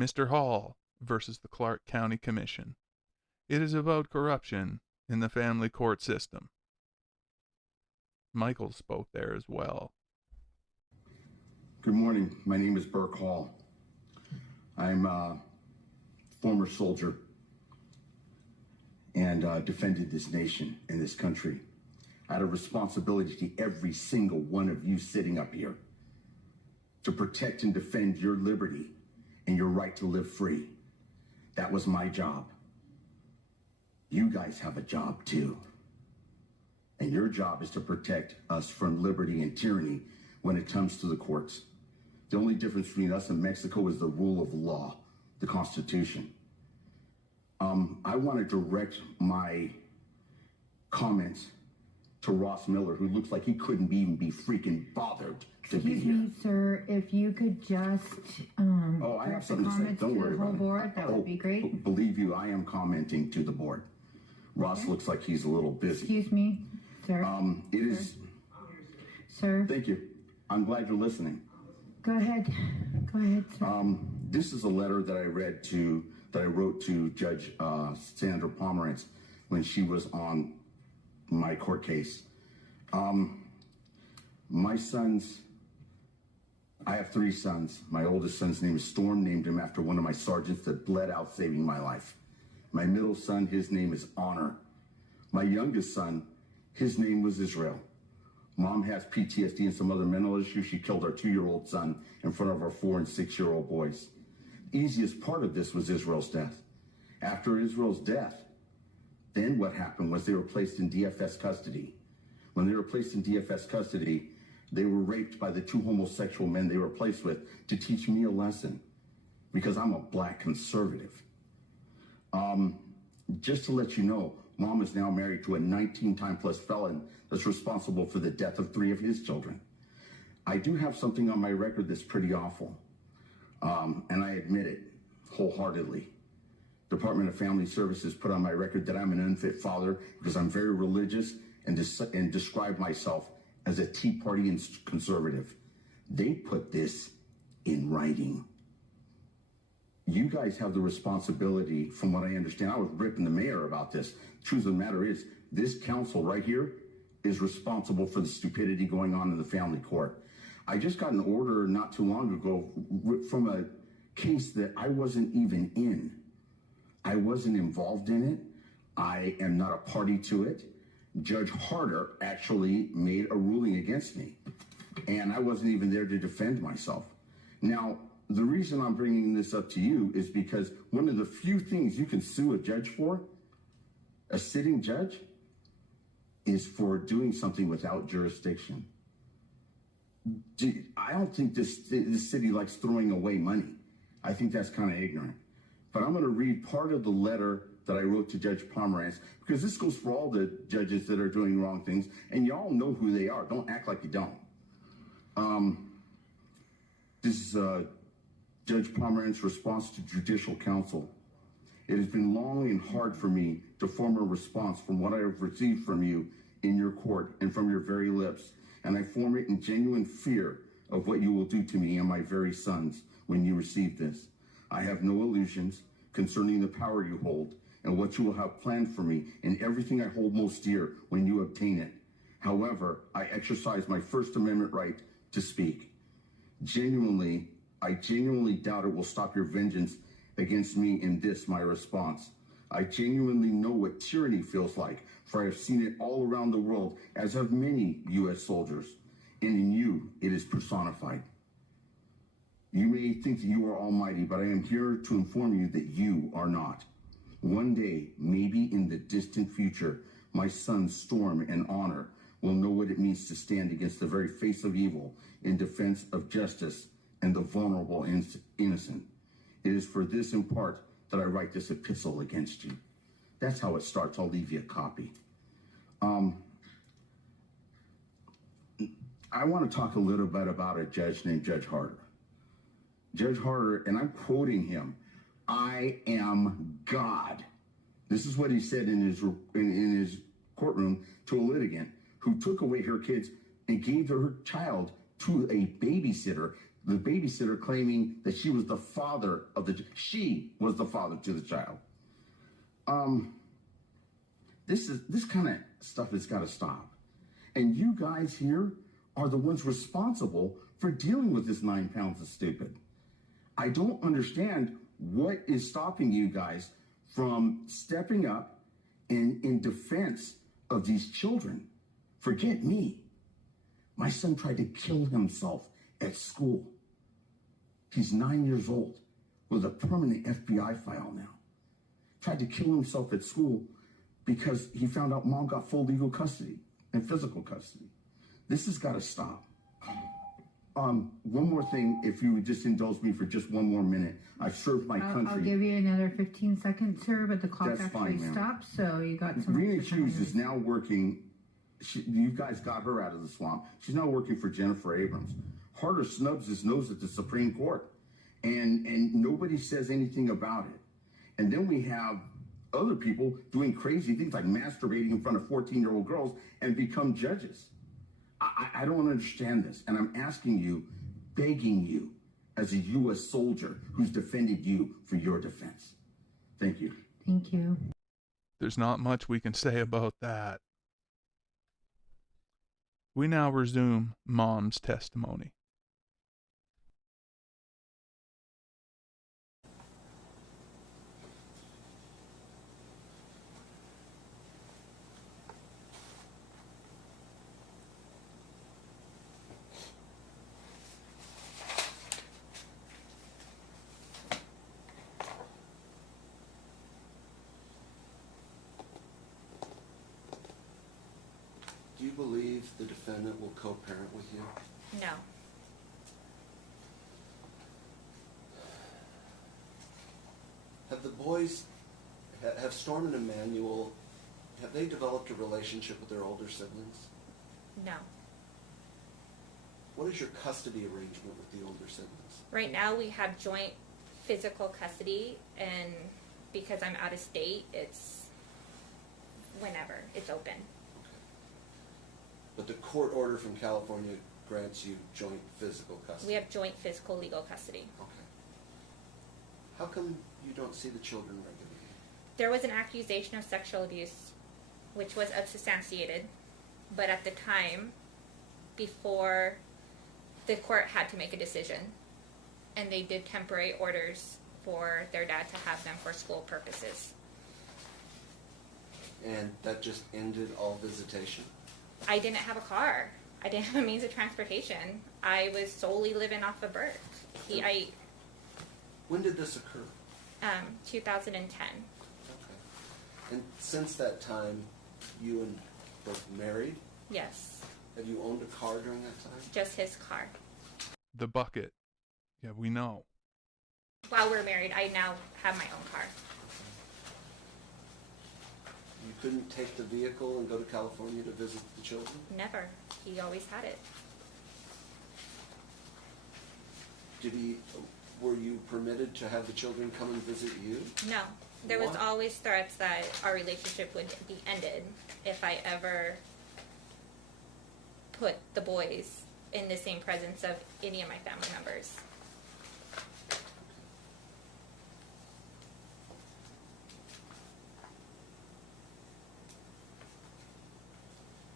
Mr. Hall versus the Clark County Commission. It is about corruption in the family court system. Michael spoke there as well. Good morning. My name is Burke Hall. I'm a former soldier and defended this nation and this country. I had a responsibility to every single one of you sitting up here to protect and defend your liberty and your right to live free. That was my job. You guys have a job too. And your job is to protect us from liberty and tyranny when it comes to the courts. The only difference between us and Mexico is the rule of law, the Constitution. I want to direct my comments to Ross Miller, who looks like he couldn't even be freaking bothered to be here. Excuse me, sir, if you could just I have something to say. Don't worry about it. Board, that would be great. Believe you, I am commenting to the board. Ross looks like he's a little busy. Excuse me, sir. It is. Sir. Thank you. I'm glad you're listening. Go ahead. Go ahead, sir. This is a letter that I wrote to Judge Sandra Pomerantz when she was on my court case. My sons, I have 3 sons. My oldest son's name is Storm, named him after one of my sergeants that bled out saving my life. My middle son, his name is Honor. My youngest son, his name was Israel. Mom has PTSD and some other mental issues. She killed our 2-year-old son in front of our 4- and 6-year-old boys. Easiest part of this was Israel's death. After Israel's death, then what happened was they were placed in DFS custody. When they were placed in DFS custody, they were raped by the 2 homosexual men they were placed with to teach me a lesson, because I'm a black conservative. Just to let you know, Mom is now married to a 19-time plus felon that's responsible for the death of 3 of his children. I do have something on my record that's pretty awful, and I admit it wholeheartedly. Department of Family Services put on my record that I'm an unfit father because I'm very religious and describe myself as a Tea Party and conservative. They put this in writing. You guys have the responsibility, from what I understand. I was ripping the mayor about this. Truth of the matter is, this council right here is responsible for the stupidity going on in the family court. I just got an order not too long ago from a case that I wasn't even in. I wasn't involved in it. I am not a party to it. Judge Harder actually made a ruling against me, and I wasn't even there to defend myself. Now, the reason I'm bringing this up to you is because one of the few things you can sue a judge for, a sitting judge, is for doing something without jurisdiction. I don't think this city likes throwing away money. I think that's kind of ignorant. But I'm going to read part of the letter that I wrote to Judge Pomerantz, because this goes for all the judges that are doing wrong things, and y'all know who they are. Don't act like you don't. This is Judge Pomerantz's response to Judicial Council. It has been long and hard for me to form a response from what I have received from you in your court and from your very lips, and I form it in genuine fear of what you will do to me and my very sons when you receive this. I have no illusions concerning the power you hold and what you will have planned for me and everything I hold most dear when you obtain it. However, I exercise my First Amendment right to speak. I genuinely doubt it will stop your vengeance against me in this, my response. I genuinely know what tyranny feels like, for I have seen it all around the world, as have many U.S. soldiers, and in you, it is personified. You may think that you are almighty, but I am here to inform you that you are not. One day, maybe in the distant future, my sons Storm and Honor will know what it means to stand against the very face of evil in defense of justice and the vulnerable and innocent. It is for this in part that I write this epistle against you. That's how it starts. I'll leave you a copy. I want to talk a little bit about a judge named Judge Harder. Judge Harder, and I'm quoting him, "I am God." This is what he said in his courtroom to a litigant who took away her kids and gave her child to a babysitter the babysitter claiming that she was the father of she was the father to the child. This kind of stuff has got to stop. And you guys here are the ones responsible for dealing with this 9 pounds of stupid. I don't understand what is stopping you guys from stepping up in defense of these children. Forget me. My son tried to kill himself at school. He's 9 years old with a permanent FBI file now. Tried to kill himself at school because he found out mom got full legal custody and physical custody. This has got to stop. One more thing, if you would just indulge me for just one more minute. I've served my country. I'll give you another 15 seconds, sir, but the clock That's actually fine, ma'am. stopped, so you got some Rena extra Hughes time. is now working. You guys got her out of the swamp. She's now working for Jennifer Abrams. Harder snubs his nose at the Supreme Court, and nobody says anything about it. And then we have other people doing crazy things like masturbating in front of 14-year-old girls and become judges. I don't understand this, and I'm asking you, begging you, as a U.S. soldier who's defended you for your defense. Thank you. Thank you. There's not much we can say about that. We now resume Mom's testimony. Do you believe the defendant will co-parent with you? No. Have the boys, have Storm and Emmanuel, have they developed a relationship with their older siblings? No. What is your custody arrangement with the older siblings? Right now we have joint physical custody, and because I'm out of state, it's whenever. It's open. But the court order from California grants you joint physical custody? We have joint physical legal custody. Okay. How come you don't see the children regularly? There was an accusation of sexual abuse, which was unsubstantiated, but at the time, before the court had to make a decision, and they did temporary orders for their dad to have them for school purposes. And that just ended all visitation? I didn't have a car. I didn't have a means of transportation. I was solely living off of Burke. When did this occur? 2010. Okay. And since that time, you and Burke married? Yes. Have you owned a car during that time? Just his car. The bucket. Yeah, we know. While we're married, I now have my own car. You couldn't take the vehicle and go to California to visit the children? Never. He always had it. Were you permitted to have the children come and visit you? No. There was Why? always threats that our relationship would be ended if I ever put the boys in the same presence of any of my family members.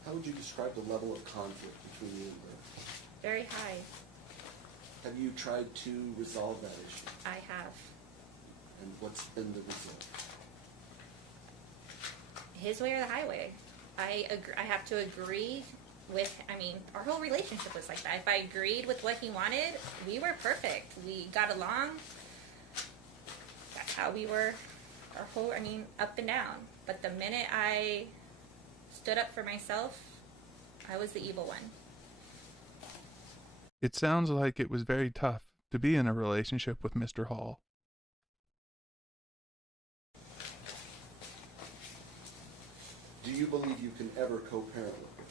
How would you describe the level of conflict between you and Burke? Very high. Have you tried to resolve that issue? I have. And what's been the result? His way or the highway. I have to agree with, our whole relationship was like that. If I agreed with what he wanted, we were perfect. We got along. That's how we were, up and down. But the minute I stood up for myself, I was the evil one. It sounds like it was very tough to be in a relationship with Mr. Hall. Do you believe you can ever co-parent with her?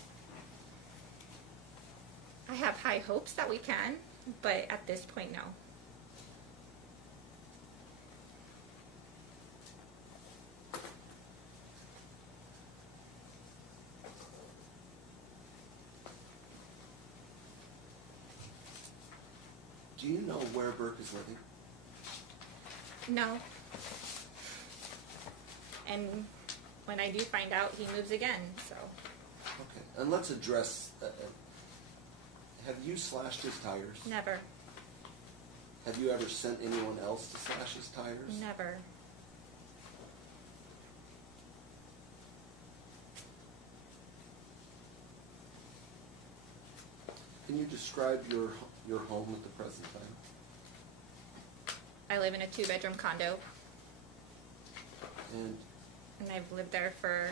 I have high hopes that we can, but at this point, no. Do Do you know where Burke is living? No. And when I do find out, he moves again, so. Okay. And let's address, have you slashed his tires? Never. Have you ever sent anyone else to slash his tires? Never. Can you describe your home at the present time? I live in a 2-bedroom condo, And and I've lived there for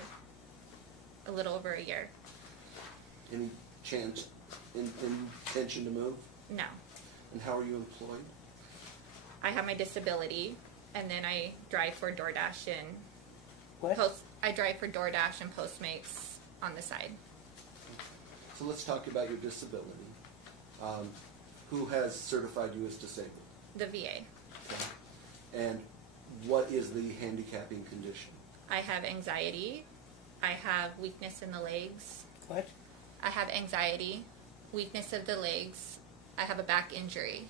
a little over a year. any intention to move? No. And how are you employed? I have my disability, and then I drive for DoorDash and What? I drive for DoorDash and Postmates on the side. So let's talk about your disability. Who has certified you as disabled? The VA. Okay. And what is the handicapping condition? I have anxiety. I have weakness in the legs. What? I have anxiety, weakness of the legs. I have a back injury.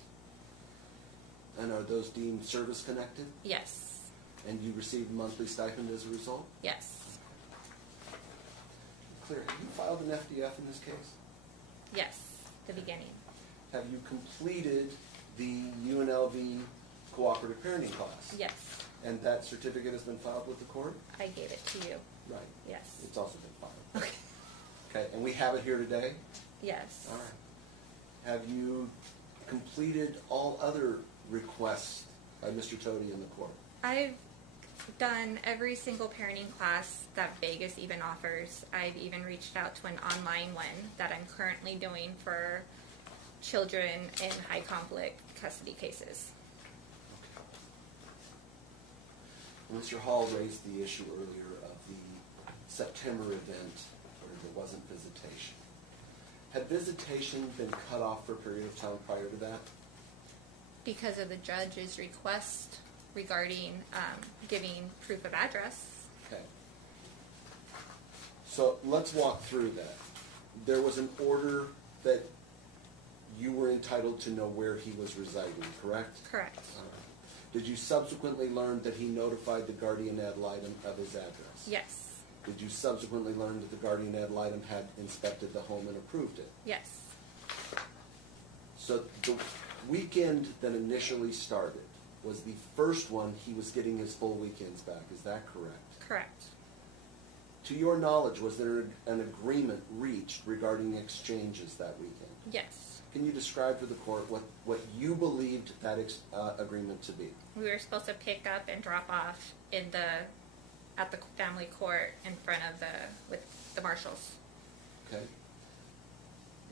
And are those deemed service-connected? Yes. And you receive monthly stipend as a result? Yes. Clear. Have you filed an FDF in this case? Yes. The beginning. Have you completed the UNLV cooperative parenting class? Yes. And that certificate has been filed with the court? I gave it to you. Right. Yes. It's also been filed. Okay. Okay, and we have it here today? Yes. All right. Have you completed all other requests by Mr. Toady in the court? I've done every single parenting class that Vegas even offers. I've even reached out to an online one that I'm currently doing for children in high conflict custody cases. Mr. Hall raised the issue earlier of the September event where there wasn't visitation. Had visitation been cut off for a period of time prior to that? Because of the judge's request regarding giving proof of address. Okay. So let's walk through that. There was an order that you were entitled to know where he was residing, correct? Correct. All right. Did you subsequently learn that he notified the guardian ad litem of his address? Yes. Did you subsequently learn that the guardian ad litem had inspected the home and approved it? Yes. So the weekend that initially started was the first one he was getting his full weekends back. Is that correct? Correct. To your knowledge, was there an agreement reached regarding exchanges that weekend? Yes. Can you describe to the court what you believed that agreement to be? We were supposed to pick up and drop off at the family court in front of with the marshals. Okay.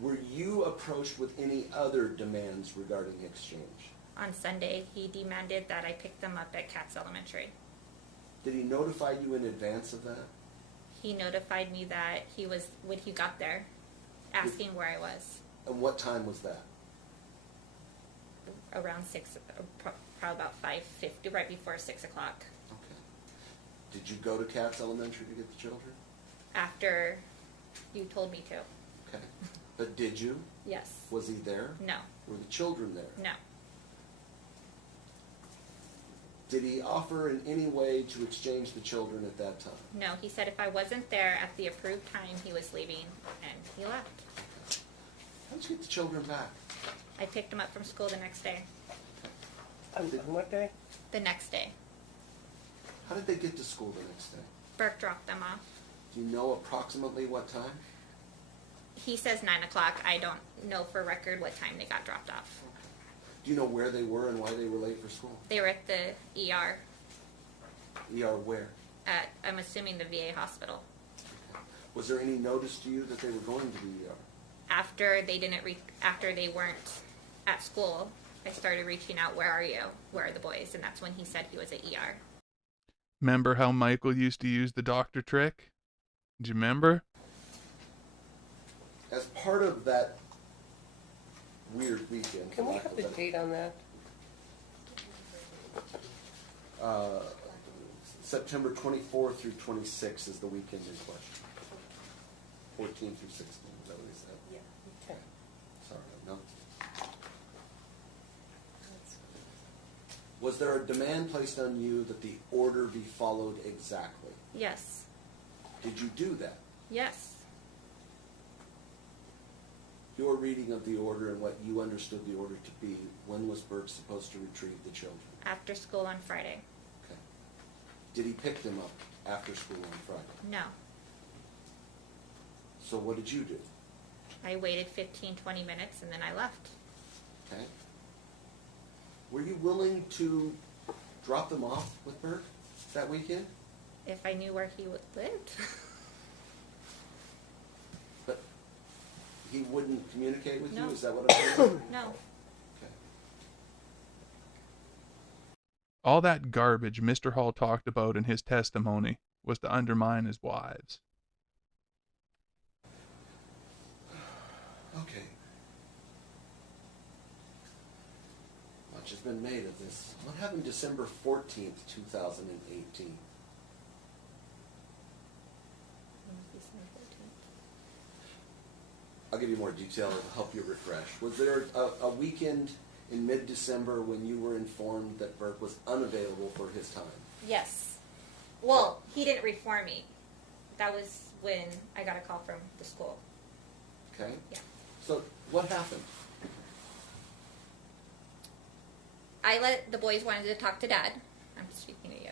Were you approached with any other demands regarding exchange? On Sunday, he demanded that I pick them up at Katz Elementary. Did he notify you in advance of that? He notified me that he was, when he got there, asking where I was. And what time was that? Around 6, probably about 5:50, right before 6 o'clock. Okay. Did you go to Katz Elementary to get the children? After you told me to. Okay. But did you? Yes. Was he there? No. Were the children there? No. Did he offer in any way to exchange the children at that time? No, he said if I wasn't there at the approved time, he was leaving, and he left. How did you get the children back? I picked him up from school the next day. On what day? The next day. How did they get to school the next day? Burke dropped them off. Do you know approximately what time? He says 9 o'clock. I don't know for record what time they got dropped off. Do you know where they were and why they were late for school? They were at the ER ER where? at, I'm assuming, the VA hospital. Okay. Was there any notice to you that they were going to the ER? After they weren't at school, I started reaching out, where are you? Where are the boys? And that's when he said he was at ER. Remember how Michael used to use the doctor trick? Do you remember? As part of that weird weekend. Can we have the date on that? September 24th through 26th is the weekend in question. 14 through 16, is that what he said? Yeah. Okay. Sorry, no. Was there a demand placed on you that the order be followed exactly? Yes. Did you do that? Yes. Your reading of the order and what you understood the order to be, when was Burke supposed to retrieve the children? After school on Friday. Okay. Did he pick them up after school on Friday? No. So what did you do? I waited 15, 20 minutes and then I left. Okay. Were you willing to drop them off with Burke that weekend? If I knew where he lived. But he wouldn't communicate with No. you? Is that what I'm hearing? No. Okay. All that garbage Mr. Hall talked about in his testimony was to undermine his wives. Okay. Much has been made of this. What happened December 14th, 2018? I'll give you more detail to help you refresh. Was there a weekend in mid-December when you were informed that Burke was unavailable for his time? Yes. Well, he didn't reform me. That was when I got a call from the school. Okay? Yeah. So what happened? The boys wanted to talk to Dad. I'm speaking to you.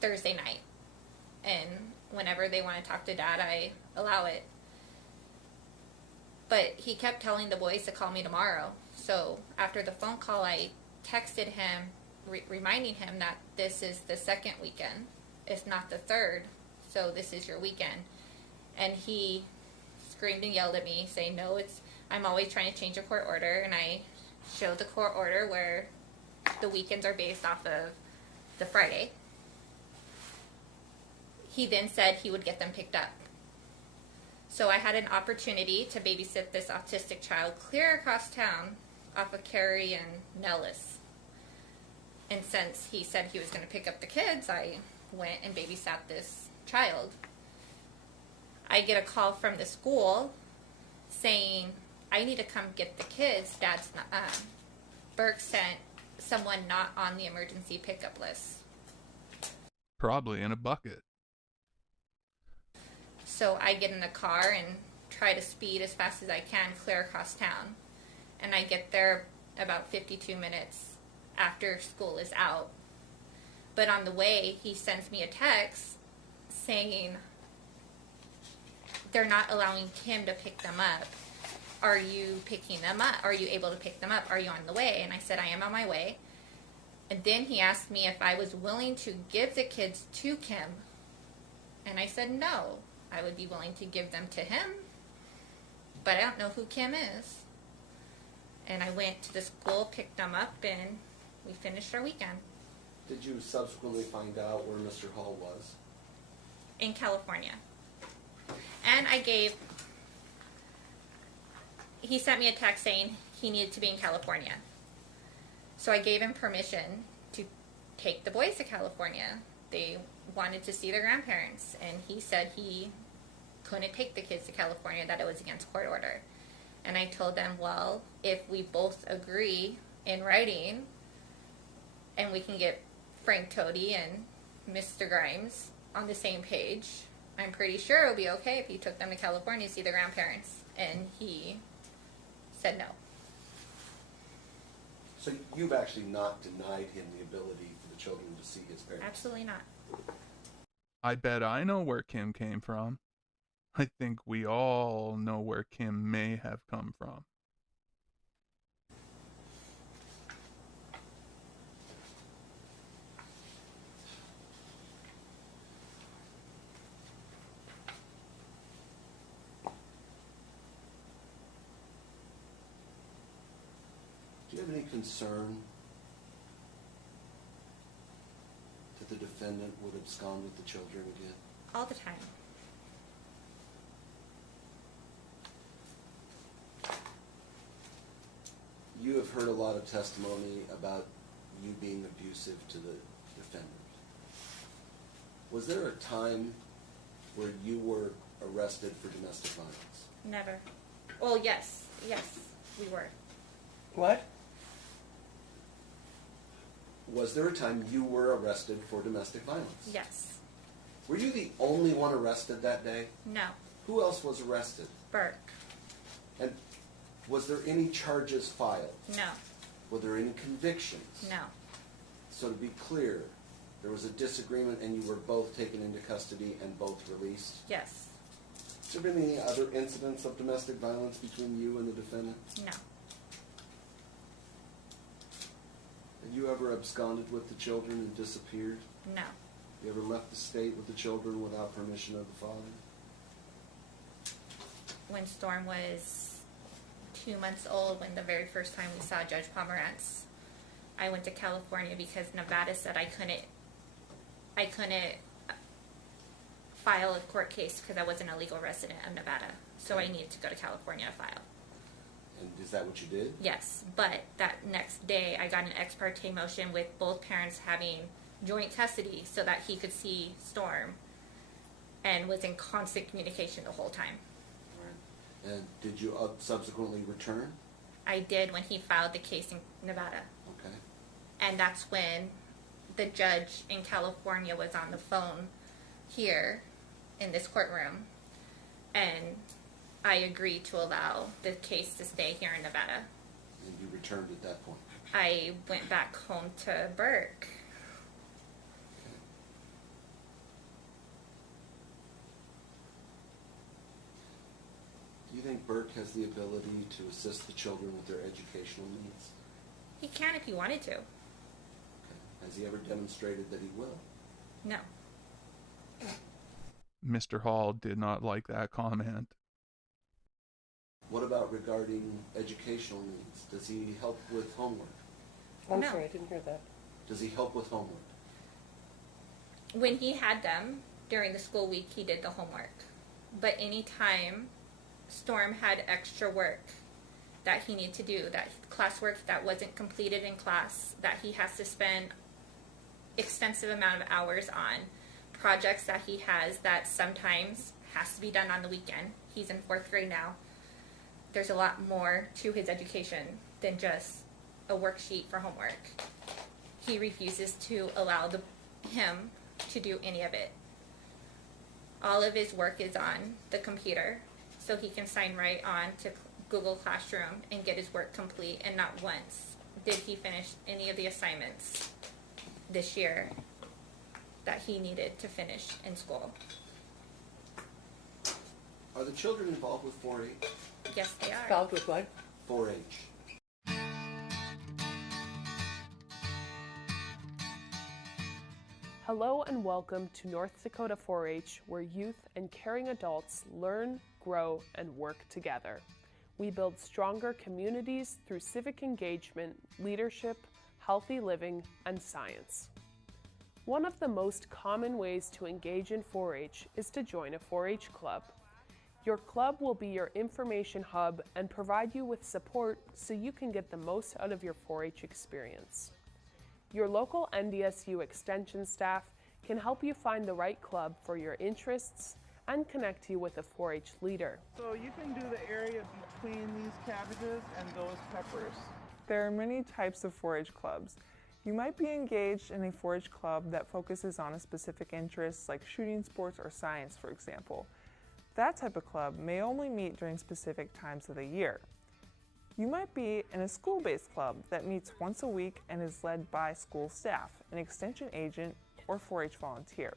Thursday night. And whenever they want to talk to Dad, I allow it. But he kept telling the boys to call me tomorrow. So after the phone call, I texted him, reminding him that this is the second weekend. It's not the third. So this is your weekend. And he screamed and yelled at me, saying, no, I'm always trying to change a court order. And I showed the court order where the weekends are based off of the Friday. He then said he would get them picked up. So I had an opportunity to babysit this autistic child clear across town off of Carey and Nellis. And since he said he was going to pick up the kids, I went and babysat this child. I get a call from the school saying, I need to come get the kids. Dad's not, Burke sent someone not on the emergency pickup list. Probably in a bucket. So I get in the car and try to speed as fast as I can clear across town. And I get there about 52 minutes after school is out. But on the way, he sends me a text saying, they're not allowing Kim to pick them up. Are you picking them up? Are you able to pick them up? Are you on the way? And I said, I am on my way. And then he asked me if I was willing to give the kids to Kim. And I said, no. I would be willing to give them to him, but I don't know who Kim is. And I went to the school, picked them up, and we finished our weekend. Did you subsequently find out where Mr. Hall was? In California. And he sent me a text saying he needed to be in California. So I gave him permission to take the boys to California. They wanted to see their grandparents, and he said he couldn't take the kids to California, that it was against court order. And I told them, well, if we both agree in writing and we can get Frank Toady and Mr. Grimes on the same page, I'm pretty sure it would be okay if he took them to California to see their grandparents. And he said no. So you've actually not denied him the ability for the children to see his parents? Absolutely not. I bet I know where Kim came from. I think we all know where Kim may have come from. Do you have any concern that the defendant would abscond with the children again? All the time. You have heard a lot of testimony about you being abusive to the defendant. Was there a time where you were arrested for domestic violence? Never. Well, yes, we were. What? Was there a time you were arrested for domestic violence? Yes. Were you the only one arrested that day? No. Who else was arrested? Burke. And was there any charges filed? No. Were there any convictions? No. So to be clear, there was a disagreement and you were both taken into custody and both released? Yes. Has there been any other incidents of domestic violence between you and the defendant? No. Have you ever absconded with the children and disappeared? No. You ever left the state with the children without permission of the father? When Storm was 2 months old, when the very first time we saw Judge Pomerantz, I went to California because Nevada said I couldn't file a court case because I wasn't a legal resident of Nevada. So I needed to go to California to file. And is that what you did? Yes, but that next day I got an ex parte motion with both parents having joint custody so that he could see Storm, and was in constant communication the whole time. Right. And did you subsequently return? I did when he filed the case in Nevada. Okay. And that's when the judge in California was on the phone here in this courtroom, and I agreed to allow the case to stay here in Nevada. And you returned at that point? I went back home to Burke. Okay. Do you think Burke has the ability to assist the children with their educational needs? He can if he wanted to. Okay. Has he ever demonstrated that he will? No. Mr. Hall did not like that comment. What about regarding educational needs? Does he help with homework? I'm No. sorry, I didn't hear that. Does he help with homework? When he had them during the school week, he did the homework. But anytime Storm had extra work that he needed to do, that classwork that wasn't completed in class, that he has to spend extensive amount of hours on, projects that he has that sometimes has to be done on the weekend. He's in 4th grade now. There's a lot more to his education than just a worksheet for homework. He refuses to allow him to do any of it. All of his work is on the computer, so he can sign right on to Google Classroom and get his work complete, and not once did he finish any of the assignments this year that he needed to finish in school. Are the children involved with 4-H? Yes, they are. Spelled with what? 4-H. Hello and welcome to North Dakota 4-H, where youth and caring adults learn, grow, and work together. We build stronger communities through civic engagement, leadership, healthy living, and science. One of the most common ways to engage in 4-H is to join a 4-H club. Your club will be your information hub and provide you with support so you can get the most out of your 4-H experience. Your local NDSU Extension staff can help you find the right club for your interests and connect you with a 4-H leader. So you can do the area between these cabbages and those peppers. There are many types of 4-H clubs. You might be engaged in a 4-H club that focuses on a specific interest like shooting sports or science, for example. That type of club may only meet during specific times of the year. You might be in a school-based club that meets once a week and is led by school staff, an extension agent, or 4-H volunteer.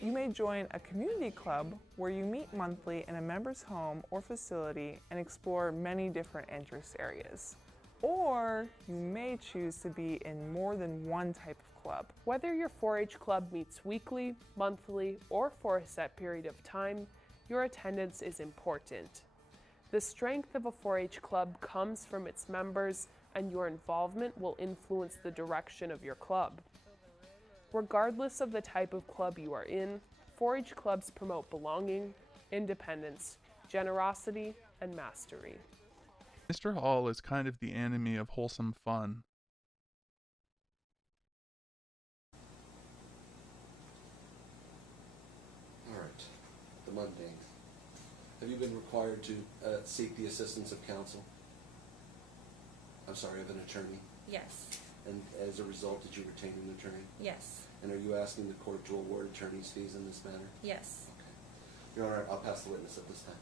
You may join a community club where you meet monthly in a member's home or facility and explore many different interest areas. Or you may choose to be in more than one type of club. Whether your 4-H club meets weekly, monthly, or for a set period of time, your attendance is important. The strength of a 4-H club comes from its members, and your involvement will influence the direction of your club. Regardless of the type of club you are in, 4-H clubs promote belonging, independence, generosity, and mastery. Mr. Hall is kind of the enemy of wholesome fun. All right. The mundane. Have you been required to seek the assistance of counsel? I'm sorry, of an attorney? Yes. And as a result, did you retain an attorney? Yes. And are you asking the court to award attorney's fees in this matter? Yes. Your Honor, I'll pass the witness at this time.